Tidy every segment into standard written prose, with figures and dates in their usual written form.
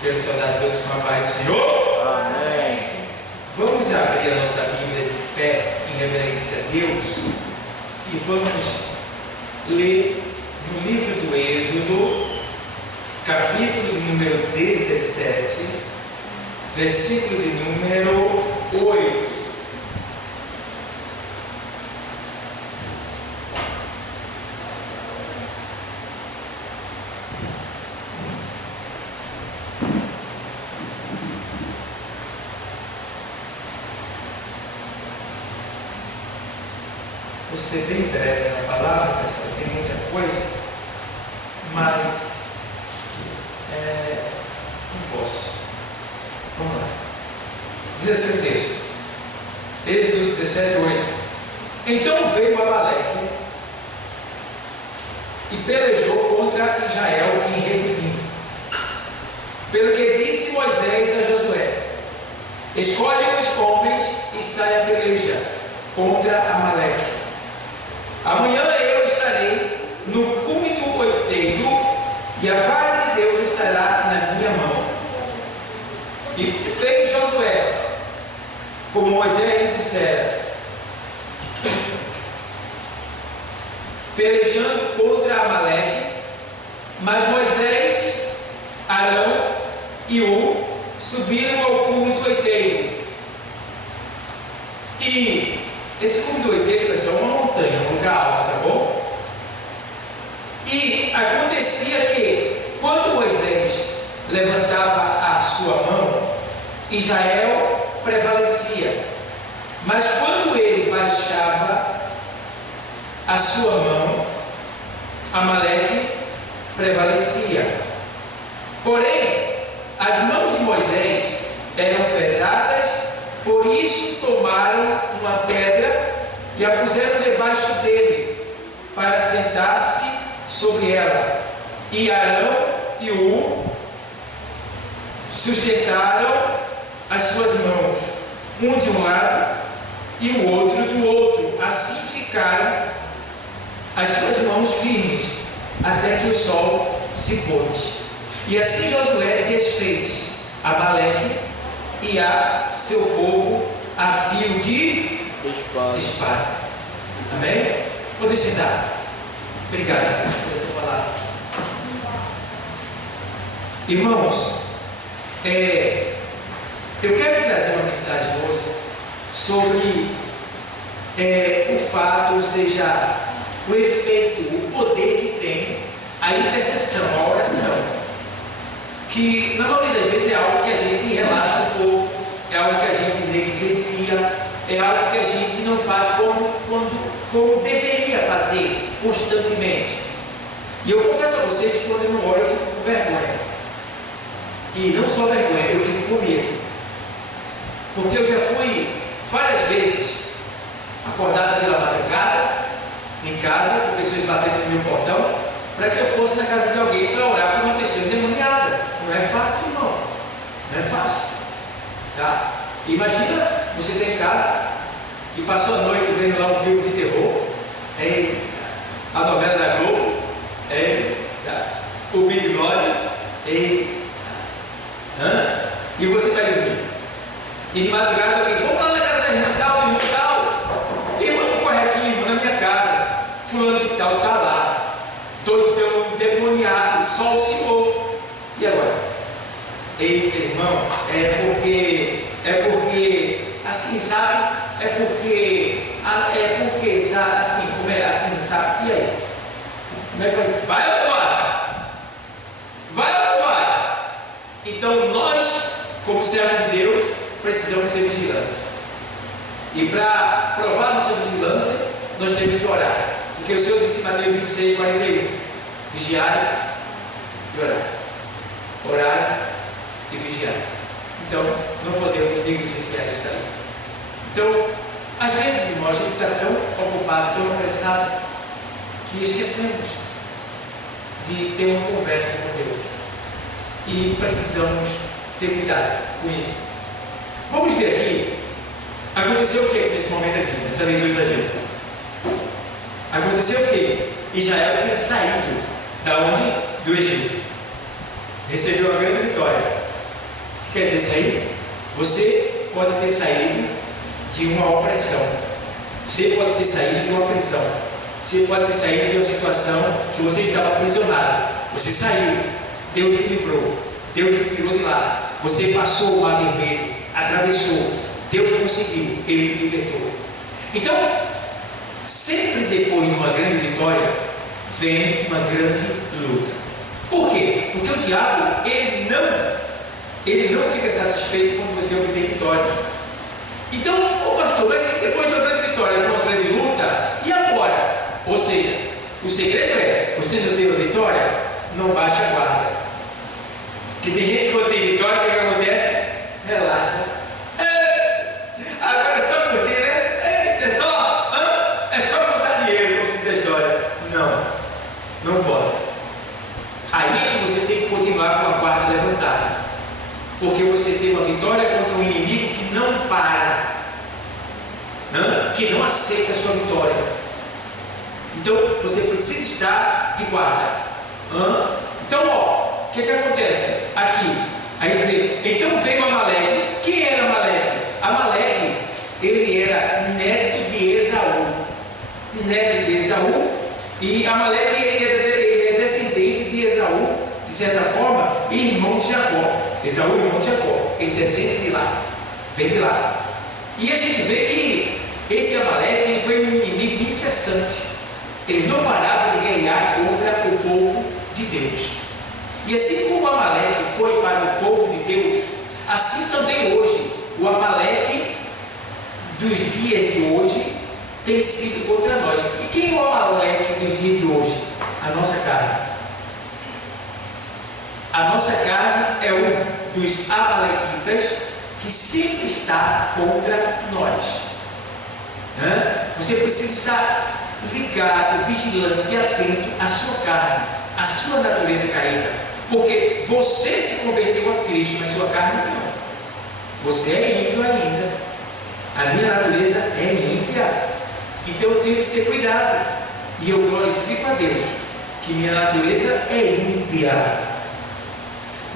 Quero saudar a todos com a paz do Senhor. Amém. Vamos abrir a nossa Bíblia de pé em reverência a Deus e vamos ler no livro do Êxodo, capítulo de número 17, versículo de número 8. Vou ser bem breve na palavra, porque tem muita coisa, mas não posso. Vamos lá. Diz assim o texto, Êxodo 17, 8. Então veio Amaleque e pelejou contra Israel em Refidim. Pelo que disse Moisés a Josué: escolhe os homens e saia a pelejar contra Amaleque. Amanhã eu estarei no cume do outeiro e a vara de Deus estará na minha mão. E fez Josué como Moisés lhe dissera, pelejando contra Amaleque. Mas Moisés, Arão e Hur subiram ao cume do outeiro. E esse cume do outeiro, pessoal, é uma montanha, um lugar alto, tá bom? E acontecia que, quando Moisés levantava a sua mão, Israel prevalecia. Mas quando ele baixava a sua mão, Amaleque prevalecia. Porém, as mãos de Moisés eram pesadas. Por isso tomaram uma pedra e a puseram debaixo dele, para sentar-se sobre ela. E Arão e Hur sustentaram as suas mãos, um de um lado e o outro do outro. Assim ficaram as suas mãos firmes, até que o sol se pôs. E assim Josué desfez Amaleque e a seu povo a fio de espada. Amém? Podem sentar. Obrigado por essa palavra. Irmãos, eu quero trazer uma mensagem hoje sobre o fato, ou seja, o efeito, o poder que tem a intercessão, a oração, que na maioria das vezes é algo que a gente relaxa um pouco, é algo que a gente negligencia, é algo que a gente não faz como deveria fazer constantemente. E eu confesso a vocês que quando eu não oro eu fico com vergonha. E não só vergonha, eu fico com medo. Porque eu já fui várias vezes acordado pela madrugada, em casa, com pessoas batendo no meu portão, para que eu fosse na casa de alguém para orar por uma pessoa endemoniada. Não é fácil, não. Não é fácil. Tá? Imagina, você está em casa e passou a noite vendo lá um filme de terror, a novela da Globo, o Big Brother, e você vai dormir. E de madrugada alguém, vamos lá na casa da irmã tal, irmão, corre aqui, irmão, na minha casa, fulano de tal está lá, todo demoniado, só o Senhor. E agora? Eita, irmão, é porque, assim, sabe? É porque, sabe, assim, como é assim, sabe? E aí? Como é que vai ser? Vai ou não vai? Vai ou não vai? Então, nós, como servos de Deus, precisamos ser vigilantes. E para provar nossa vigilância, nós temos que orar. Porque o Senhor disse em Mateus 26, 41, vigiar e orar. Orar e vigiar. Então, não podemos negligenciar isso daí. Então, às vezes, irmãos, a gente está tão ocupado, tão apressado, que esquecemos de ter uma conversa com Deus. E precisamos ter cuidado com isso. Vamos ver aqui. Aconteceu o que nesse momento aqui, nessa leitura da gente? Aconteceu o que? Israel tinha saído da onde? Do Egito. Recebeu uma grande vitória. O que quer dizer sair? Você pode ter saído de uma opressão. Você pode ter saído de uma prisão. Você pode ter saído de uma situação que você estava aprisionado. Você saiu. Deus te livrou. Deus te tirou de lá. Você passou o mar vermelho. Atravessou. Deus conseguiu. Ele te libertou. Então, sempre depois de uma grande vitória, vem uma grande luta. Por quê? Porque o diabo, ele não fica satisfeito quando você obtém vitória. Então, pastor, mas depois de uma grande vitória, de uma grande luta, e agora? Ou seja, o segredo é, você não teve a vitória, não baixa a guarda. Porque tem gente que quando tem vitória, o que acontece? Relaxa. Agora sabe por quê, né? É só contar dinheiro, como diz a história. Não pode. Aí é que você tem que continuar com a guarda levantada. Porque você tem uma vitória contra um inimigo que não para, que não aceita a sua vitória. Então você precisa estar de guarda. Então, o que acontece? Aqui, aí vê, então veio Amaleque. Quem era Amaleque? Amaleque, ele era neto de Esaú. E Amaleque, ele é descendente de Esaú, de certa forma, e irmão de Jacó. Esaú, irmão de Jacó, ele descende de lá, vem de lá. E a gente vê que esse Amaleque, ele foi um inimigo incessante. Ele não parava de guerrear contra o povo de Deus. E assim como o Amaleque foi para o povo de Deus, assim também hoje, o Amaleque dos dias de hoje tem sido contra nós. E quem é o Amaleque dos dias de hoje? A nossa carne. A nossa carne é um dos amalequitas que sempre está contra nós. Você precisa estar ligado, vigilante e atento à sua carne, à sua natureza caída. Porque você se converteu a Cristo, mas sua carne não. Você é ímpio ainda. A minha natureza é ímpia. Então eu tenho que ter cuidado. E eu glorifico a Deus que minha natureza é ímpia.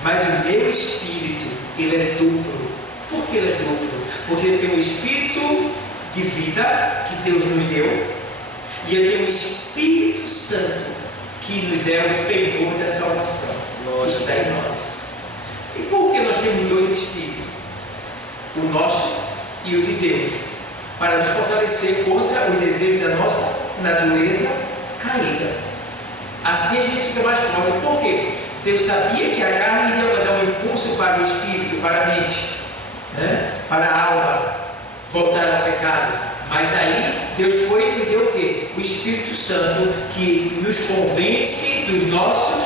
Mas o meu espírito, ele é duplo. Por que ele é duplo? Porque eu tenho um espírito de vida que Deus nos deu, e eu tenho o Espírito Santo que nos é o penhor da salvação, que está em nós. E por que nós temos dois espíritos? O nosso e o de Deus, para nos fortalecer contra os desejos da nossa natureza caída. Assim a gente fica mais forte. Por quê? Deus sabia que a carne iria mandar um impulso para o espírito, para a mente, para a alma, voltar ao pecado. Mas aí Deus foi e nos deu o quê? O Espírito Santo, que nos convence dos nossos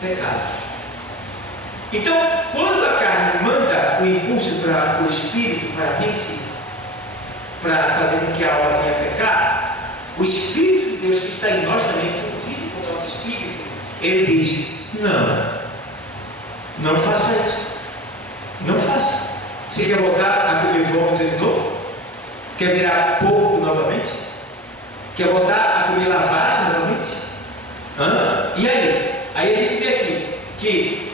pecados. Então, quando a carne manda o impulso para o espírito, para a mente, para fazer com que a alma venha a pecar, o Espírito de Deus que está em nós também, fundido com o nosso espírito, ele diz: não faça isso. Não faça. Você quer voltar a comer vômito de novo? Quer virar porco novamente? Quer voltar a comer lavagem novamente? E aí? Aí a gente vê aqui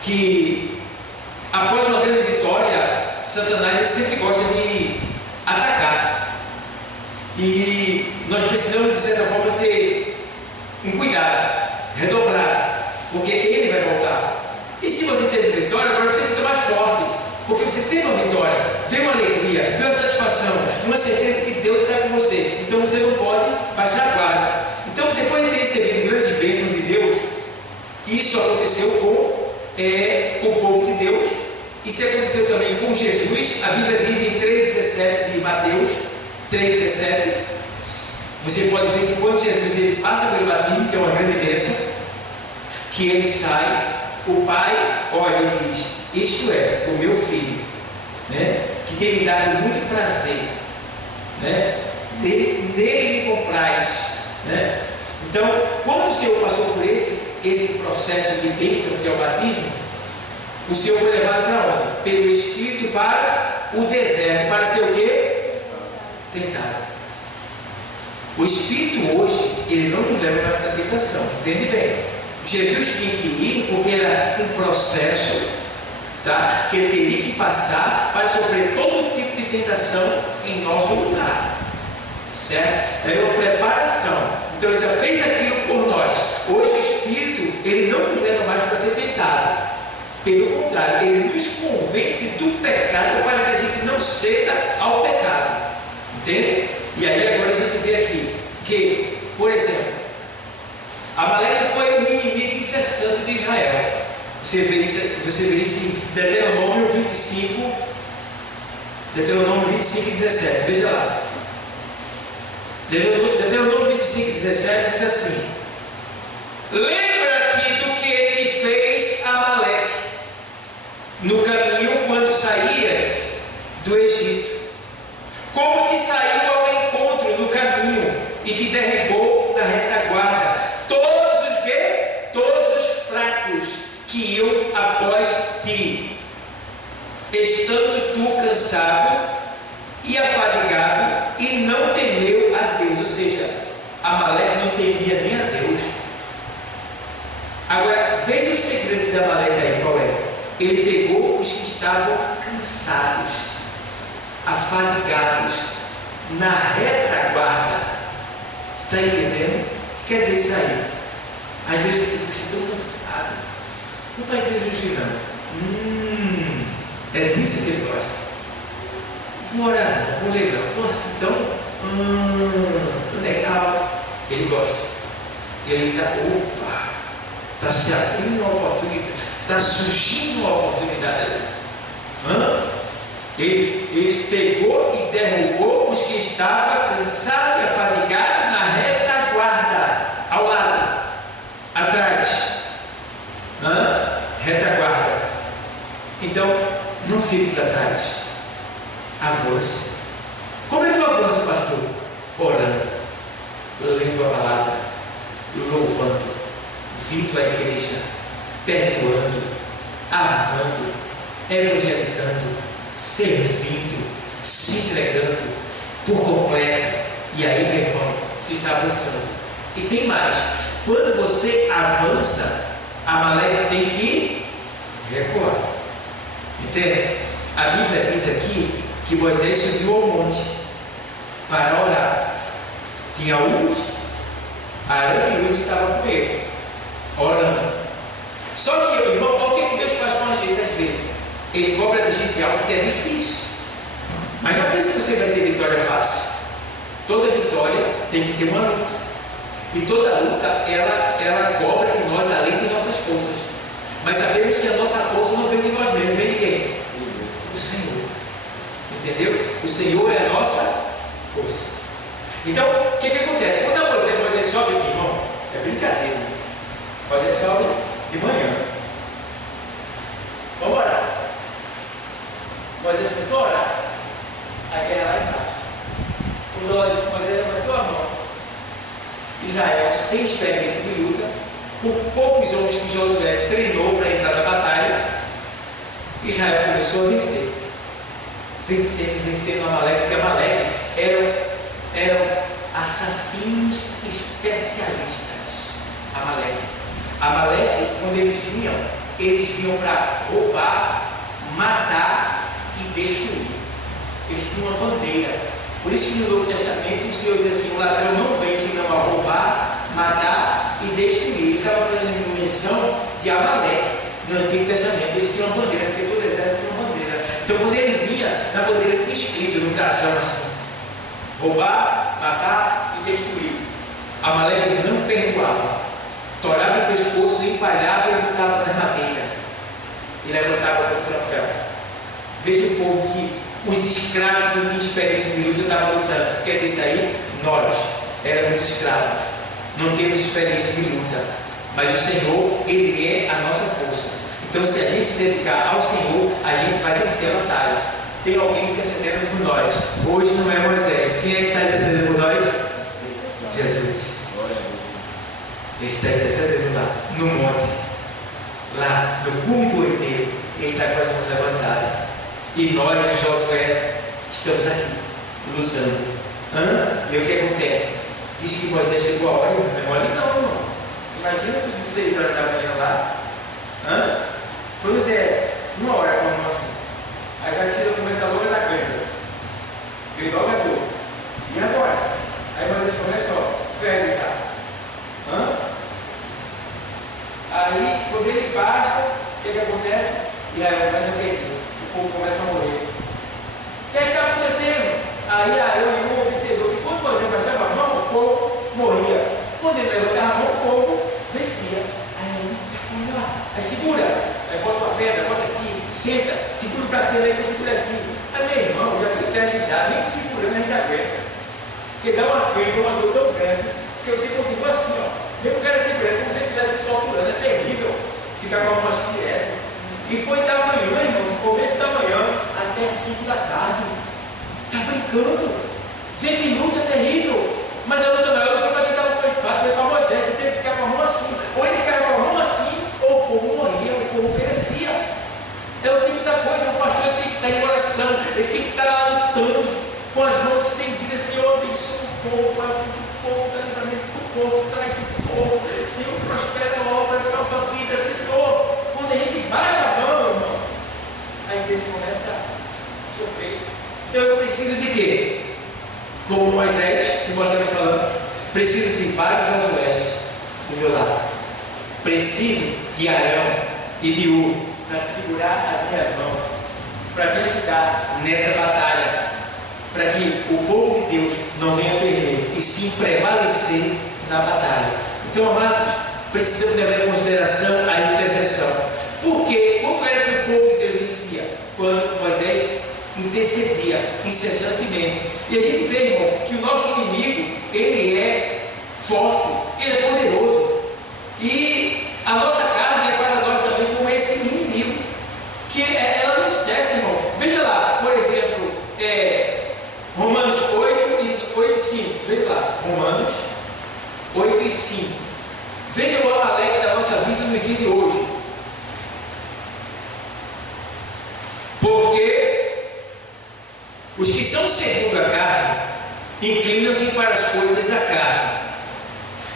que após uma grande vitória, Satanás ele sempre gosta de atacar. E nós precisamos, de certa forma, ter um cuidado, redobrar, porque ele vai voltar. E se você teve vitória, agora você fica mais forte, porque você teve uma vitória, veio uma alegria, veio uma satisfação, uma certeza que Deus está com você. Então você não pode baixar a guarda. Então, depois de ter recebido grandes bênçãos de Deus, isso aconteceu com o povo de Deus. Isso aconteceu também com Jesus. A Bíblia diz em 3,17 de Mateus 3,17. Você pode ver que quando Jesus ele passa pelo batismo, que é uma grande bênção, que ele sai, o Pai olha e diz: isto é o meu filho, que tem me dado muito prazer, nele me comprais. Então, quando o Senhor passou por esse processo de bênção que é o batismo, o Senhor foi levado para onde? Pelo Espírito para o deserto, para ser o quê? Tentado. O Espírito hoje, ele não nos leva para a tentação, entende bem? O Jesus tinha que ir porque era um processo, tá? Que ele teria que passar para sofrer todo tipo de tentação em nosso lugar, certo? Era uma preparação. Então ele já fez aquilo por nós. Hoje o Espírito, ele não nos leva mais para ser tentado. Pelo contrário, ele nos convence do pecado para que a gente não ceda ao pecado. Entende? E aí agora a gente vê aqui que, por exemplo, Amaleque foi o inimigo incessante de Israel. Você vê isso em Deuteronômio 25, Deuteronômio 25 e 17. Veja lá. Deuteronômio 25 e 17 diz assim: lembra-te do que te fez Amaleque no caminho quando saías do Egito, como te saiu ao encontro no caminho e te derribou na retaguarda todos os fracos que iam após ti, estando tu cansado e afadigado, e não temeu a Deus. Ou seja, Amaleque não temia nem a Deus. Agora veja o segredo de Amaleque aí, qual é? Ele pegou os que estavam cansados, afadigados, na retaguarda. Está entendendo? O que quer dizer isso aí? Às vezes você estou cansado. Não vai ter Jesus não. É disso que ele gosta. Vou orar, vou ler não. Nossa, então, legal. Ele gosta. Ele está, está se abrindo uma oportunidade, está surgindo uma oportunidade ali. Ele pegou e derrubou os que estavam cansados e afadigados na retaguarda, ao lado, atrás. Retaguarda. Então, não fique para trás. Avance. Como é que eu avanço, pastor? Orando, lendo a palavra, louvando, vindo à igreja, perdoando, amando, evangelizando, servindo, se entregando por completo. E aí, meu irmão, se está avançando. E tem mais: quando você avança, Amaleque tem que recuar. Entende? A Bíblia diz aqui que Moisés subiu ao monte para orar. Tinha Uz, Arão e Uz estavam com ele, orando. Só que, irmão, o que Deus faz com a gente às vezes? Ele cobra da gente algo que é difícil. Mas não pense que você vai ter vitória fácil. Toda vitória tem que ter uma luta. E toda luta, ela cobra de nós além de nossas forças. Mas sabemos que a nossa força não vem de nós mesmos, vem de quem? Do Senhor. Entendeu? O Senhor é a nossa força. Então, o que acontece? Quando Moisés sobe, irmão, é brincadeira. Moisés sobe de manhã. Vamos orar. Moisés começou a orar. A guerra lá embaixo. Moisés levantou a mão. Israel, sem experiência de luta, com poucos homens que Josué treinou para entrar na batalha, Israel começou a vencer. Vencendo Amaleque, porque Amaleque eram assassinos especialistas. Amaleque, quando eles vinham para roubar, matar e destruir. Eles tinham uma bandeira. Por isso que no Novo Testamento o Senhor diz assim: o ladrão não vem senão a roubar, matar e destruir. Ele estava fazendo menção de Amaleque. No Antigo Testamento eles tinham uma bandeira, porque todo exército tinha uma bandeira. Então quando ele vinha, na bandeira tinha escrito no brasão assim: roubar, matar e destruir. Amaleque não perdoava. Torava o pescoço, empalhava e botava na madeira e levantava como troféu. Veja o povo que os escravos que não tinham experiência de luta estavam lutando. Quer dizer, isso aí, nós éramos escravos, não temos experiência de luta, mas o Senhor, Ele é a nossa força. Então, se a gente se dedicar ao Senhor, a gente vai vencer a batalha. Tem alguém intercedendo por nós. Hoje não é Moisés. Quem é que está intercedendo por nós? Jesus. Ele está intercedendo lá, no monte, lá no cume do outeiro. Ele está com as mãos levantadas. E nós, o Josué, estamos aqui, lutando. E o que acontece? Diz que Moisés chegou a hora, não é mole não, irmão. Imagina tu de 6 horas da manhã lá. Quando der 1 hora para o almoço, aí já tira, começa a loura da câmera. Ele logo é pouco. E agora? Aí vocês começam, ferro já. Aí, quando ele baixa, o que acontece? E aí começa a perder. O povo começa a morrer. O que está acontecendo? Aí eu observou que quando Moisés baixava a mão, o povo morria. Quando ele levantava a mão, o povo vencia. Aí lá, aí segura, aí bota uma pedra, bota aqui, senta, segura o braço dele, segura aqui. Aí meu irmão, já fiz teste já, nem segurando a gente aguenta. Porque dá uma perda, uma dor tão grande, que você continua assim, ó. Mesmo o cara se prende, como se ele estivesse torturando, é terrível ficar com a mão assim direto. E foi da manhã, irmão, no começo da manhã, até 5 da tarde. Tá brincando? Vê que luta terrível. Mas a luta maior foi para quem estava com a espada, foi para Moisés, que teve que ficar com a mão assim. Ou ele ficava com a mão assim, ou o povo morria, o povo perecia. É o tipo da coisa, o pastor tem que estar em oração, ele tem que estar lá lutando, com as mãos estendidas, Senhor, abençoa o povo, faz o povo, dá livramento para o povo, traz o povo, Senhor, prospera a obra, salva a vida, Senhor. Quando a gente baixa a mão, irmão, a igreja começa a sofrer. Então eu preciso de quê? Como Moisés, simbolicamente falando, preciso de vários Josués do meu lado. Preciso de Arão e de Ur para segurar as minhas mãos, para me ajudar nessa batalha, para que o povo de Deus não venha perder e sim prevalecer na batalha. Então, amados, precisamos levar em consideração a intercessão. Porque como era que o povo de Deus vencia? Quando Moisés intercedia incessantemente. E a gente vê, irmão, que o nosso inimigo, ele é forte, ele é poderoso. E a nossa carne é para nós também como esse inimigo, que ela não cessa, irmão. Veja lá, por exemplo, Romanos 8 e 5. Veja lá, Romanos 8 e 5. Veja o Amaleque da nossa vida nos dias de hoje. Porque os que são segundo a carne inclinam-se para as coisas da carne,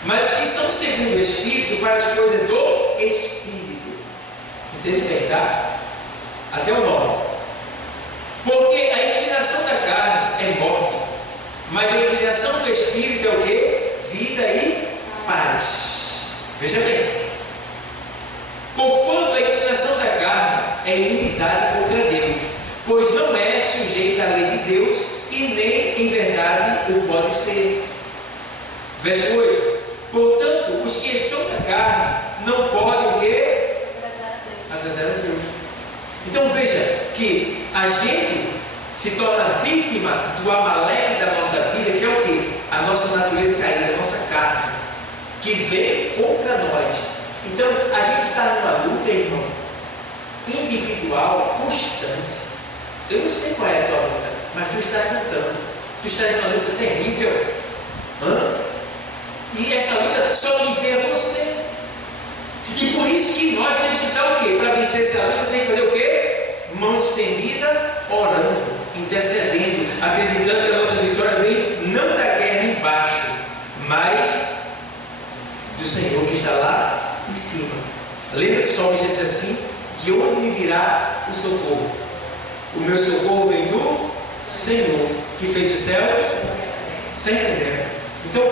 mas os que são segundo o Espírito para as coisas do Espírito. Entende bem, tá? Até o nome. Porque a inclinação da carne é morte, mas a inclinação do Espírito é o quê? Vida e paz. Veja bem. Porquanto a inclinação da carne é inimizade contra Deus, pois não é sujeita à lei de Deus e nem em verdade o pode ser. Verso 8. Portanto, os que estão na carne não podem o quê? Agradar a Deus. Então veja que a gente se torna vítima do Amaleque da nossa vida, que é o quê? A nossa natureza caída, a nossa carne, que vem contra nós. Então a gente está numa luta, irmão, individual, constante. Eu não sei qual é a tua luta, mas tu estás lutando. Tu estás numa luta terrível. E essa luta só quem vê é você. E por isso que nós temos que estar o quê? Para vencer essa luta tem que fazer o quê? Mão estendida, orando, intercedendo, acreditando que a nossa vitória vem não da guerra embaixo, mas do Senhor que está lá em cima. Lembra que o salmista diz assim: de onde me virá o socorro? O meu socorro vem do Senhor que fez os céus. Tu está entendendo? Então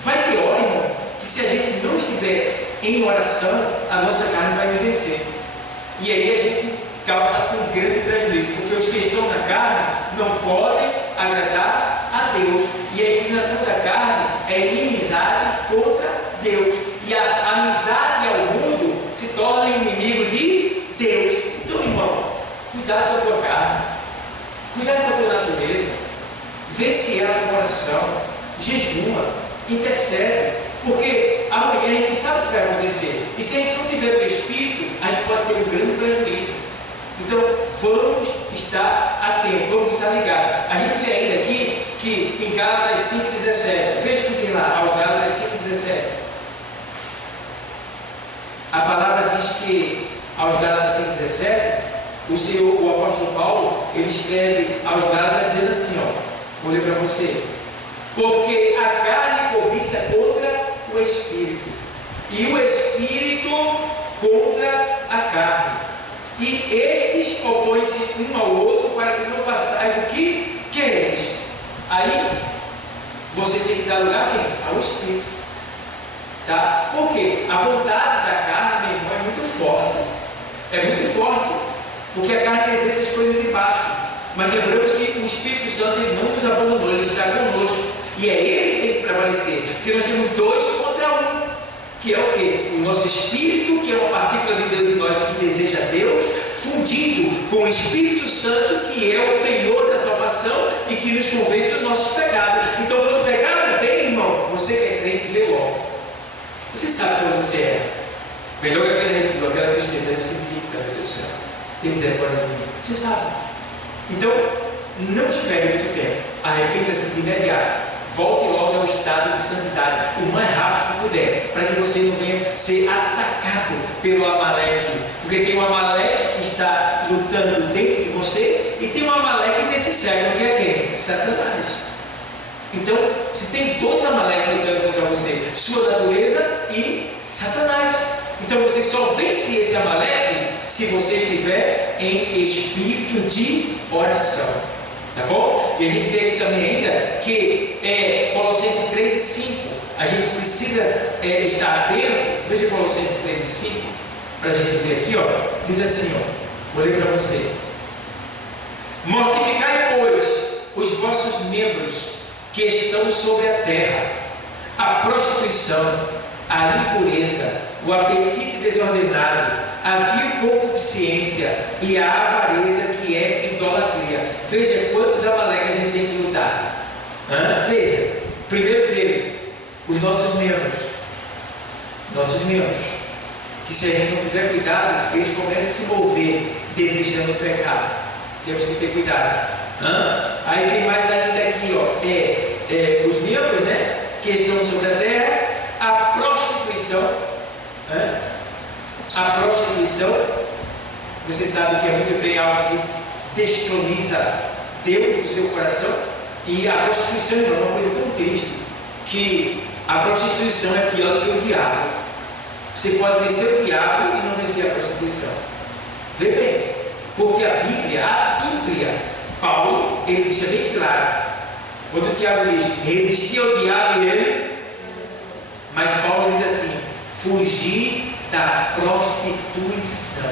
vai ter hora, irmão, que se a gente não estiver em oração, a nossa carne vai nos vencer. E aí a gente causa um grande prejuízo, porque os que estão na carne não podem agradar a Deus. E a inclinação da carne é inimizade contra Deus. E a amizade ao mundo se torna inimigo de Deus. Então, irmão, cuidado com a tua carne, cuidado com a tua natureza, vence ela com oração, jejuma, intercede, porque amanhã a gente sabe o que vai acontecer. E se a gente não tiver o Espírito, a gente pode ter um grande prejuízo. Então vamos estar atentos, vamos estar ligados. A gente vê ainda aqui que em Gálatas 5,17, veja o que diz lá, aos Gálatas 5,17. A palavra diz que aos Gálatas 5,17, o apóstolo Paulo, ele escreve aos Gálatas dizendo assim, vou ler para você: porque a carne cobiça contra o Espírito, e o Espírito contra a carne. E estes opõem-se um ao outro para que não façais o que quereis. Aí você tem que dar lugar a quem? Ao Espírito. Tá? Por quê? A vontade da carne, meu irmão, é muito forte. É muito forte. Porque a carne deseja as coisas de baixo. Mas lembramos que o Espírito Santo ele não nos abandonou, ele está conosco. E é ele que tem que prevalecer. Porque nós temos dois contra um. Que é o quê? O nosso Espírito, que é uma partícula de Deus em nós que deseja Deus, fundido com o Espírito Santo, que é o penhor da salvação e que nos convence dos nossos pecados. Então, quando o pecado vem, irmão, você que é crente vê logo. Você sabe quando você é. Melhor que aquela tristeza, você fica, meu Deus do céu. Tem misericórdia de mim. Você sabe. Então, não espere muito tempo. Arrependa-se de imediato. Volte logo ao estado de santidade, o mais rápido que puder, para que você não venha ser atacado pelo Amaleque. Porque tem um Amaleque que está lutando dentro de você e tem um Amaleque desse século, que é quem? Satanás. Então, você tem dois Amaleques lutando contra você, sua natureza e Satanás. Então, você só vence esse Amaleque se você estiver em espírito de oração. Tá bom? E a gente vê aqui também ainda que Colossenses 3 e 5, a gente precisa estar atento. Veja Colossenses 3 e 5, para a gente ver aqui, ó. Diz assim, ó, vou ler para você: mortificai, pois, os vossos membros que estão sobre a terra, a prostituição, a impureza, o apetite desordenado, a vil concupiscência e a avareza, que é idolatria. Veja quantos Amaleques a gente tem que lutar. Veja, primeiro dele, os nossos membros. Nossos membros. Que se a gente não tiver cuidado, eles começam a se mover desejando o pecado. Temos que ter cuidado. Aí tem mais ainda aqui, ó, os membros, né, que estão sobre a terra, a prostituição. A prostituição, você sabe que é muito bem algo que destroniza Deus do seu coração. E a prostituição é uma coisa tão triste, que a prostituição é pior do que o diabo. Você pode vencer o diabo e não vencer a prostituição. Vê bem, porque a Bíblia, Paulo, ele deixa bem claro. Quando o Tiago diz, resistir ao diabo e ele, mas Paulo diz assim, fugir da prostituição.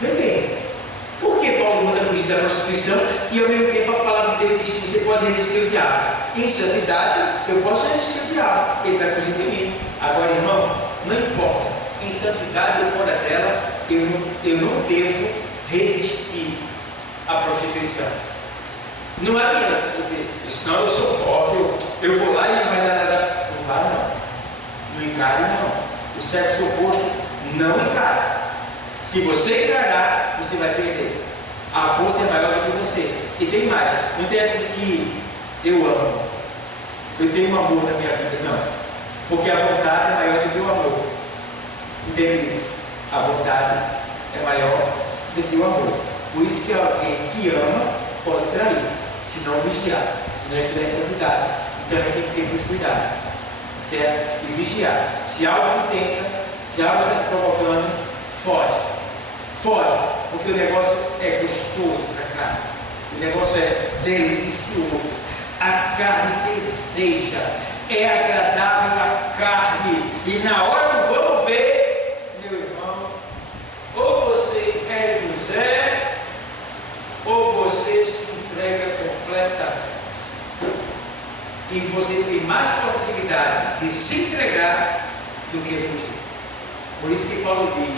Vê bem, por que Paulo manda fugir da prostituição e ao mesmo tempo a palavra de Deus diz que você pode resistir ao diabo? Em santidade eu posso resistir ao diabo, ele vai fugir de mim. Agora, irmão, não importa, em santidade ou fora dela, eu não devo resistir à prostituição. Não adianta dizer, senão eu sou forte, eu vou lá e não vai dar nada. Não vai não, não encare não. O sexo oposto não encara. Se você encarar, você vai perder. A força é maior do que você. E tem mais, não tem essa de que eu amo, eu tenho um amor na minha vida, não. Porque a vontade é maior do que o amor. Entende isso? A vontade é maior do que o amor. Por isso que alguém que ama pode trair, se não vigiar, se não estiver em santidade. Então a gente tem que ter muito cuidado, certo? E vigiar. Se algo te tenta, se algo está te provocando, foge. Foge, porque o negócio é gostoso para a carne. O negócio é delicioso. A carne deseja, é agradável a carne. E na hora do vamos ver, meu irmão, ou você é José, ou você se entrega completamente. E você tem mais possibilidade de se entregar do que fugir. Por isso que Paulo diz,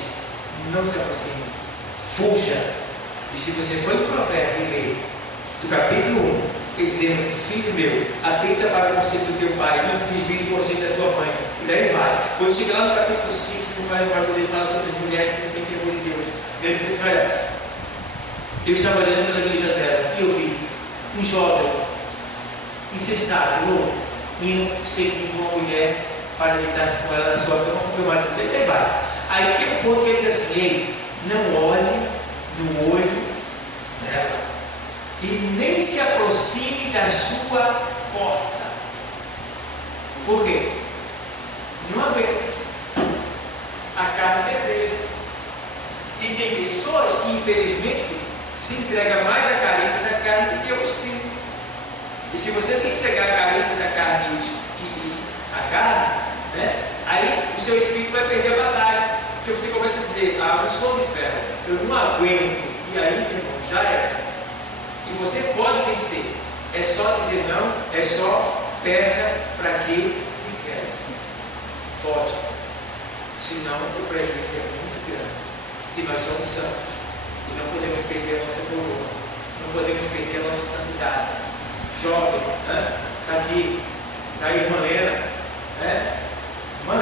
não se aproxime, fuja. E se você for em Provérbios e ler do capítulo 1, dizendo, filho meu, atenta para o conselho do teu pai, não te desvie do conselho da tua mãe, e daí vai. Quando chega lá no capítulo 5, não vai lembrar quando ele fala sobre as mulheres que não têm temor de Deus. Ele diz assim, olha, eu estava olhando pela minha janela e eu vi um jovem insensato, indo seguindo uma mulher para deitar-se com ela na sua cama, porque o marido dele, daí vai. Aí tem um ponto que ele diz assim, ei, não olhe no olho dela e nem se aproxime da sua porta. Por quê? Não aguenta. A carne deseja. E tem pessoas que, infelizmente, se entregam mais à carência da carne do que ao espírito. E se você se entregar à carência da carne e a carne, né, aí o seu espírito vai perder a batalha. Porque você começa a dizer, eu não sou de ferro, eu não aguento. E aí, meu irmão, já é. E você pode vencer. É só dizer não, é só perca para que te quer. Foge. Senão o prejuízo é muito grande. E nós somos santos. E não podemos perder a nossa coroa. Não podemos perder a nossa santidade. Jovem, está aqui. Está aí, irmã Lena. Irmã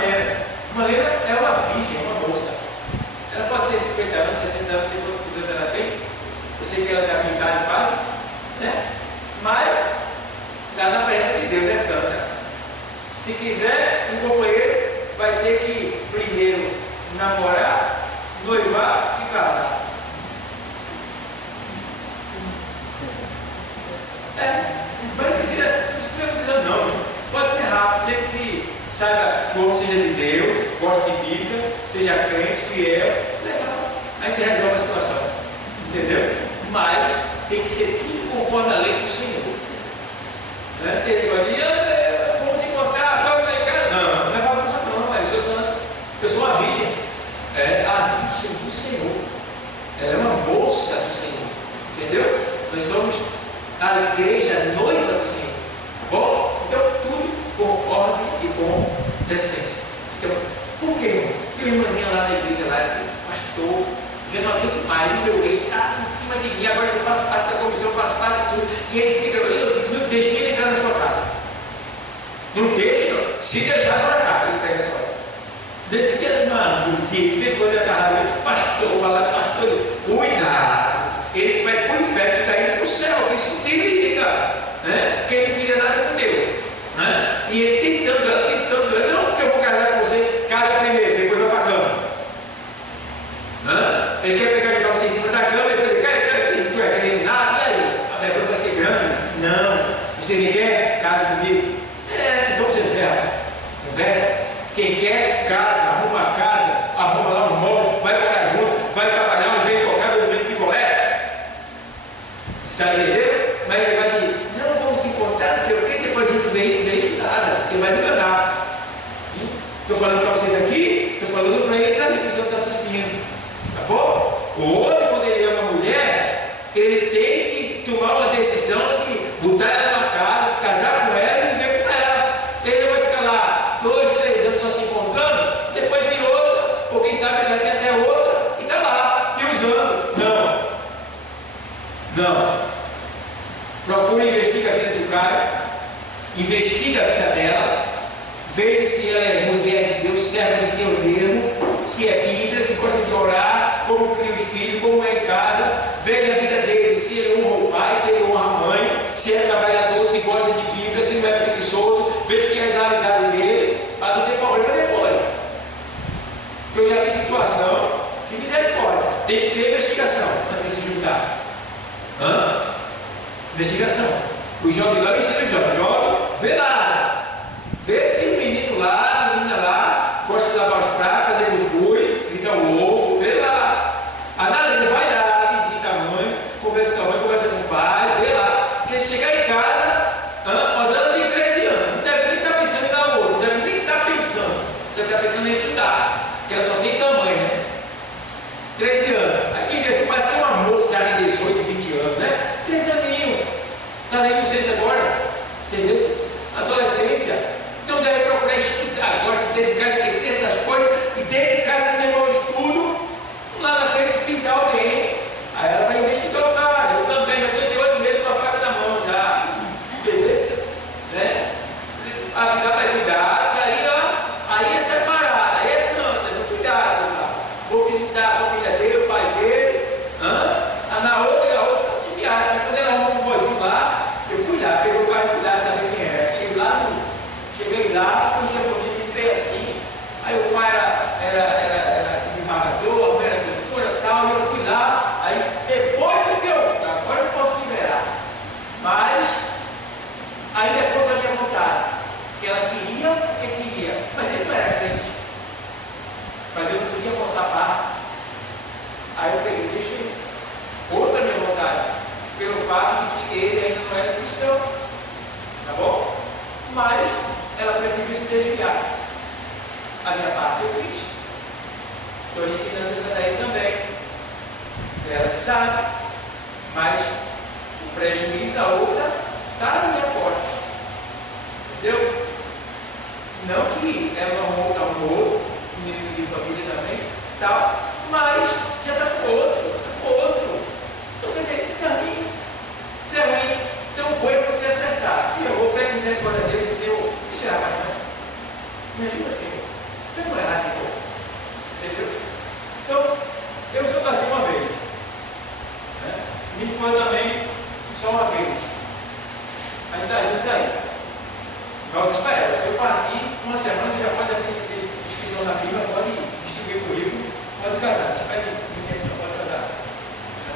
Lena é uma virgem, é uma moça. Ela pode ter 50 anos, 60 anos, não sei quantos anos ela tem. Eu sei que ela tem a minha idade quase. Mas está na presença de Deus, é santa. Se quiser um companheiro, vai ter que primeiro namorar, noivar e casar. Mas não precisa dizer não. Pode ser rápido, desde que saiba que o homem seja de Deus, goste de Bíblia, seja crente, fiel, legal. Aí te resolve a situação. Entendeu? Mas tem que ser tudo conforme a lei do Senhor. Tem que vamos encontrar, vamos lá em casa. Não é bagunça não, mas eu sou uma virgem. A virgem do Senhor. Ela é uma moça do Senhor. Entendeu? Nós somos a igreja noiva do Senhor. Bom? Então tudo com ordem e com decência. Então, por quê, irmão? Tem uma irmãzinha lá na igreja lá, pastor, já não aguento mais, o meu rei está em cima de mim, agora eu faço parte da comissão, eu faço parte de tudo, e ele fica, eu digo, não deixe ele entrar na sua casa. Não deixe, não. Se deixar a sua casa, ele pega a sua. Desde que ele, que fez coisa errada, pastor, falar, pastor, cuidado, ele vai para o inferno, ele está indo para o céu, ele se liga, porque ele não queria nada com Deus. E ele tentando ela, não, porque eu vou casar com você, casa primeiro, depois vai para a cama. Ele quer pegar jogar você em cima da cama, depois ele quer, tu é crente nada, e aí? A vergonha vai ser grande. Não, você me quer? Casa comigo. Então você não quer. Conversa. Quem quer, casa, arruma a casa, arruma lá um móvel, vai morar junto, vai trabalhar, não vem tocar, não vem picolé. Está entendendo? Mas ele vai dizer, não, vamos se encontrar, não sei o que, depois a gente vem estudada, porque vai me enganar. Estou falando para vocês aqui, estou falando para eles ali que estão assistindo. Tá bom? O homem, quando ele ama a mulher, ele tem que tomar uma decisão de botar ela na casa, se casar com ela e viver com ela. Ele não vai ficar lá 2, 3 anos só se encontrando, depois vem outra, ou quem sabe já tem até outra, e está lá, te usando. Não. Procura investigar a vida do cara, investiga a vida dela, veja se ela é mulher de Deus, serva de Deus mesmo, se é Bíblia, se gosta de orar, como cria os filhos, como é em casa, veja a vida dele, se ele honra o pai, se ele honra a mãe, se é trabalhador, se gosta de Bíblia, se não é preguiçoso, veja quem é as amizades dele, para não ter problema depois. Porque eu já vi situação que misericórdia, tem que ter investigação antes de se juntar. Investigação. O jovem lá ensina o jovem, vê lá. Vê se o menino lá, a menina lá, gosta de lavar os pratos, fazer os boi, fritar o ovo, vê lá. Analisa, vai lá, visita a mãe, conversa com a mãe, conversa com o pai, vê lá. Porque chegar em casa, mas ela tem 13 anos, não deve nem estar pensando em namoro, não deve nem estar pensando, deve estar pensando em estudar, porque ela só tem tamanho, né? 13 anos. Aqui mesmo, parece que é uma moça já de 18, 20 anos, né? 13 aninhos. Está na inocência agora, entendeu? Adolescência. Então deve procurar estudar, agora se dedicar a esquecer essas coisas e dedicar-se ao estudo, lá na frente pintar alguém. Aí ela vai investigar o cara, eu também, já estou de olho nele com a faca na mão já. Beleza? Né? Avisar para cuidar, e aí é separada, aí é santa, não cuidar, vou visitar a família dele, o pelo fato de que ele ainda não era cristão, tá bom? Mas ela preferiu se desviar. A minha parte eu fiz. Estou ensinando essa daí também. Ela que sabe, mas o prejuízo, a outra, está ali à porta. Entendeu? Não que ela não arrumou, de família também, tal, mas já está com outro. Então, quer dizer, isso é ruim. Isso é ruim. Então, o bom é você acertar. Se eu vou pedir misericórdia a Deus, Senhor, isso é rapaz, não. Me ajuda, Senhor. Eu não errar de novo. Entendeu? Então, eu só casei uma vez. Né? Minha irmã também, só uma vez. Ainda está aí. Eu disse para ela, se eu partir uma semana, já pode abrir inscrição na firma, pode distribuir currículo, pode casar. Espera aí, não pode casar.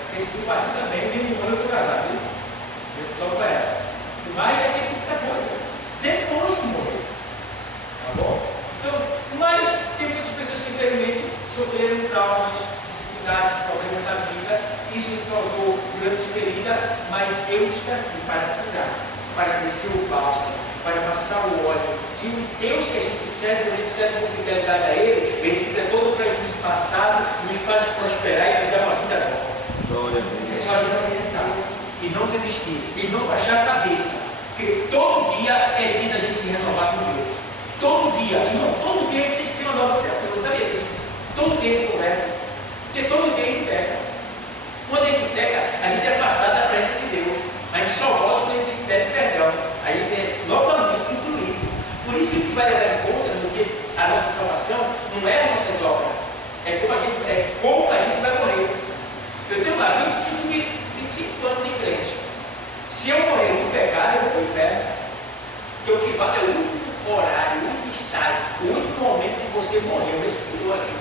Porque se tu partir também, nem um ano eu estou casado, viu? Eu disse logo para ela. Mas é que muita coisa. Depois que morrer. Tá bom? Então, mas tem muitas pessoas que infelizmente sofreram traumas, dificuldades, problemas da vida. Isso me causou grandes feridas, mas Deus está aqui para curar, para descer o bálsamo, para passar o óleo. E o Deus que a gente serve com fidelidade a Ele quita todo o prejuízo passado, nos faz prosperar e nos dá uma vida nova. É só a gente acreditar e não desistir, e não baixar a cabeça, porque todo dia é dia da gente se renovar com Deus. Todo dia, e não todo dia tem que se renovar com Deus. Eu não sabia disso. Todo dia se converte, porque todo dia ele peca. Quando ele peca, a gente é afastado da presença de Deus. A gente só volta quando ele pede perdão. A gente é novamente incluído. Por isso que o que vai levar em conta, porque a nossa salvação não é as nossas obras, é como a gente vai morrer. Eu tenho lá 25 anos de crente. Se eu morrer no pecado, eu vou para o inferno. Porque o que vale é o último horário, o último estágio, o último momento que você morreu, respirou ali.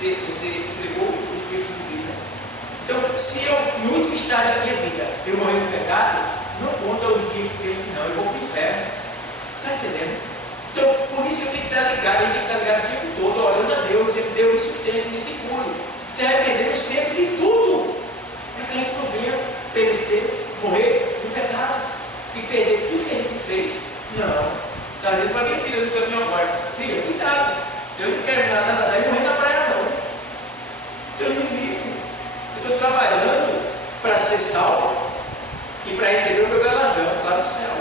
Você entregou o Espírito de vida. Então, se eu, no último estágio da minha vida, eu morrer no pecado, não conta o dia que não, eu vou para o inferno. Está entendendo? Então, por isso que eu tenho que estar ligado, eu tenho que estar ligado o tempo todo, orando a Deus, dizendo que Deus me sustente, me segure, se arrependendo sempre de tudo, para que a gente não venha perecer, morrer no pecado e perder tudo que a gente fez. Não. Está dizendo para minha filha no caminho agora, filha, cuidado, eu não quero nada daí morrer na praia, não. Eu me livro. Eu estou trabalhando para ser salvo e para receber o meu galardão lá do céu.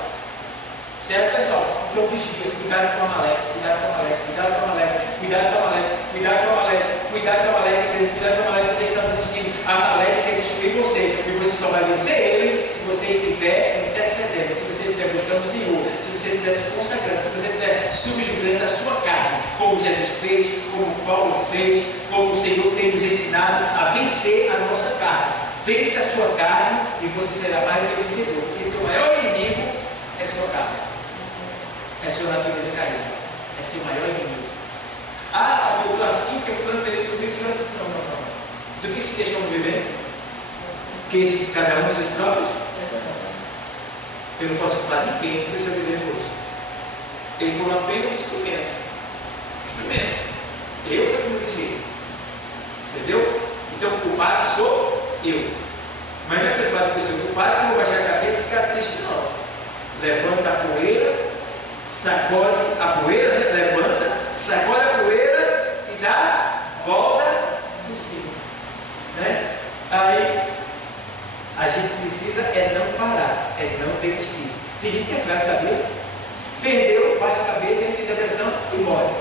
Certo, pessoal? Então vigia, cuidado com a Amaleque, cuidado com a Amaleque, cuidado com a Amaleque, cuidado com a Amaleque, cuidado com a Amaleque, cuidado com a Amaleque, igreja, cuidado com a Amaleque, você que está assistindo. A Amaleque quer destruir você, e você só vai vencer ele se você estiver intercedendo, se você estiver buscando o Senhor, se você estiver se consagrando, se você estiver subjugando a sua carne, como Jesus fez, como Paulo fez, como o Senhor tem nos ensinado a vencer a nossa carne. Vence a sua carne e você será mais do que vencedor, porque o seu maior inimigo é a sua carne. É sua natureza caída. É seu maior inimigo. Ah, eu estou assim que eu fulano feliz comigo. Não. Do que se deixam viver? Que cada um seus próprios? Eu não posso culpar ninguém porque eu estou vivendo hoje. Eles foram apenas instrumentos. Eu fui que me desviei. Entendeu? Então o culpado sou eu. Mas não é pelo fato que eu sou culpado que eu vou baixar a cabeça e ficar triste, não. Levanta a poeira. Sacode a poeira, né? Levanta, sacode a poeira e dá volta por cima. Né? Aí a gente precisa não parar, não desistir. Tem gente que é fraco, sabia? Perdeu, baixa a cabeça, entra em depressão e morre.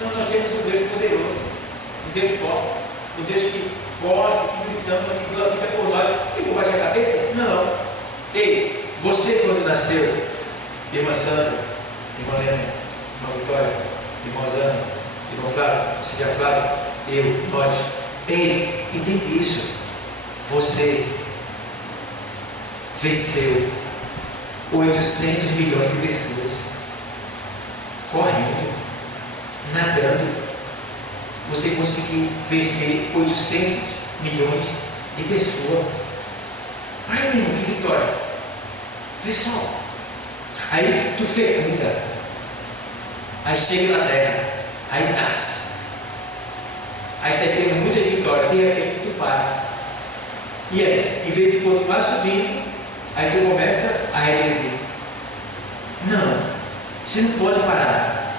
Não, nós temos um Deus poderoso, um Deus forte, um Deus que gosta, que nos ama, que deu a vida por nós. E vou baixar a cabeça? Não. Ei, você quando nasceu, irmã Sandra, irmã Helena, irmã Vitória, irmã Zana, irmão Flávio, Cília Flávio, nós. Ei, entende isso? Você venceu 800 milhões de pessoas correndo, nadando. Você conseguiu vencer 800 milhões de pessoas. Para mim, que vitória! Pessoal, aí tu fecunda, aí chega na terra, aí nasce, aí tá tendo muitas vitórias, de repente tu para. E aí, em vez de continuar subindo, aí tu começa a regredir. Não, você não pode parar.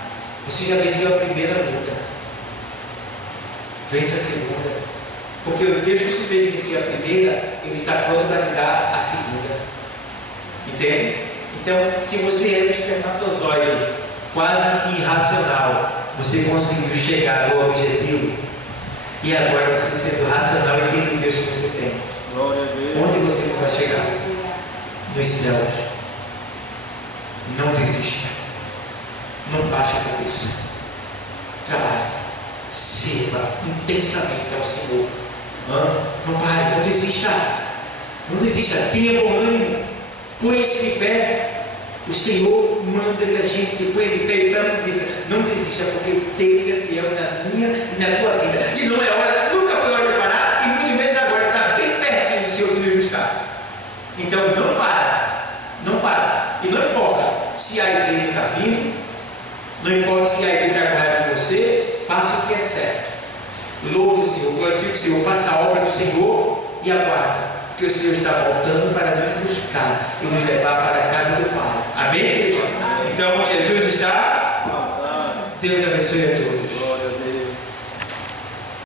Você já venceu a primeira luta. Vença a segunda. Porque o Deus que te fez vencer a primeira, Ele está pronto para te dar a segunda. Entende? Então, se você é um espermatozoide quase que irracional, você conseguiu chegar ao objetivo. E agora você sendo racional, entende o Deus que você tem. Onde você vai chegar? Nos céus. Não desista. Não baixe a cabeça. Trabalhe. Sirva intensamente ao Senhor. Não pare, não desista. Não desista. Tenha bom ânimo. Põe-se de pé. O Senhor manda que a gente se ponha de pé e não desista, porque Deus é fiel na minha e na tua vida. E não é hora, nunca foi hora de parar, e muito menos agora, está bem pertinho do Senhor vir buscar. Então não para, não para. E não importa se a igreja está vindo, não importa se a igreja está correndo com você, faça o que é certo. Louve o Senhor, glorifique o Senhor, faça a obra do Senhor e aguarde. Que o Senhor está voltando para nos buscar e nos levar para a casa do Pai. Amém, igreja? Então, Jesus está. Deus abençoe a todos.